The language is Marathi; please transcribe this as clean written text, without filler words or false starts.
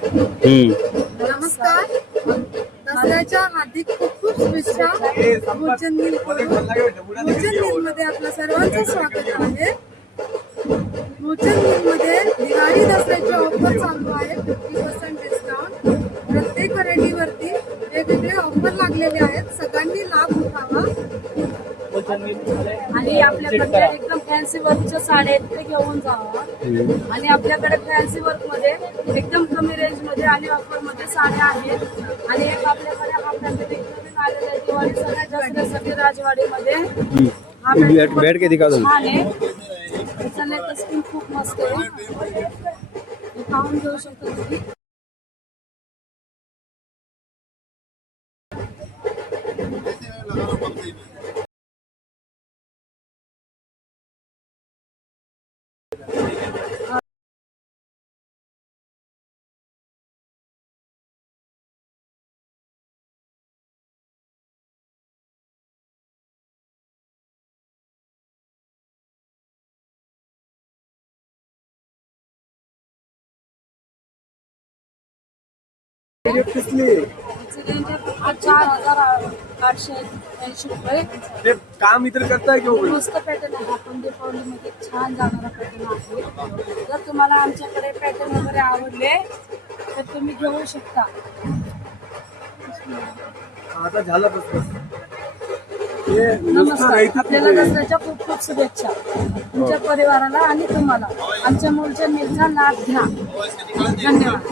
नमस्कार. दसऱ्याच्या हार्दिक खूप खूप शुभेच्छा. भोजन मध्ये आपलं सर्वांचं स्वागत आहे. भोजन मध्ये दिवाळी दसऱ्याची ऑफर चालू आहे. 50% डिस्काउंट. प्रत्येक खरेदीवरती वेगवेगळे ऑफर लागलेले आहेत. सगळ्यांनी लाभ उठावा. आणि आपल्याकडे एकदम फॅन्सी वर्कच्या साड्या आहेत ते घेऊन जावा. आणि आपल्याकडे फॅन्सी वर्क मध्ये एकदम कमी रेंज मध्ये आणि ऑफर मध्ये साड्या आहेत. आणि एक आपल्याकडे हा फॅमिली आलेला आहे दिवाळी सगळ्यात जास्त राजवाडीमध्ये बैठ के दिखा दो. छान आहे. त्याचा नेकलेस पण खूप मस्त आहे. पाहून घेऊ शकतो तुम्ही. फक्त 4,880 रुपये. ते काम इतर करताय की मस्त पॅटर्न आहे. आपण दीपावलीमध्ये छान जाणारा पॅटर्न आहे. जर तुम्हाला आमच्याकडे पॅटर्न वगैरे आवडले तर तुम्ही घेऊ शकता. आता झालं बस. नमस्कार. आपल्याला दसऱ्याच्या खूप खूप शुभेच्छा. तुमच्या परिवाराला आणि तुम्हाला आमच्या मूलच्या नीलचा लाभ घ्या. धन्यवाद.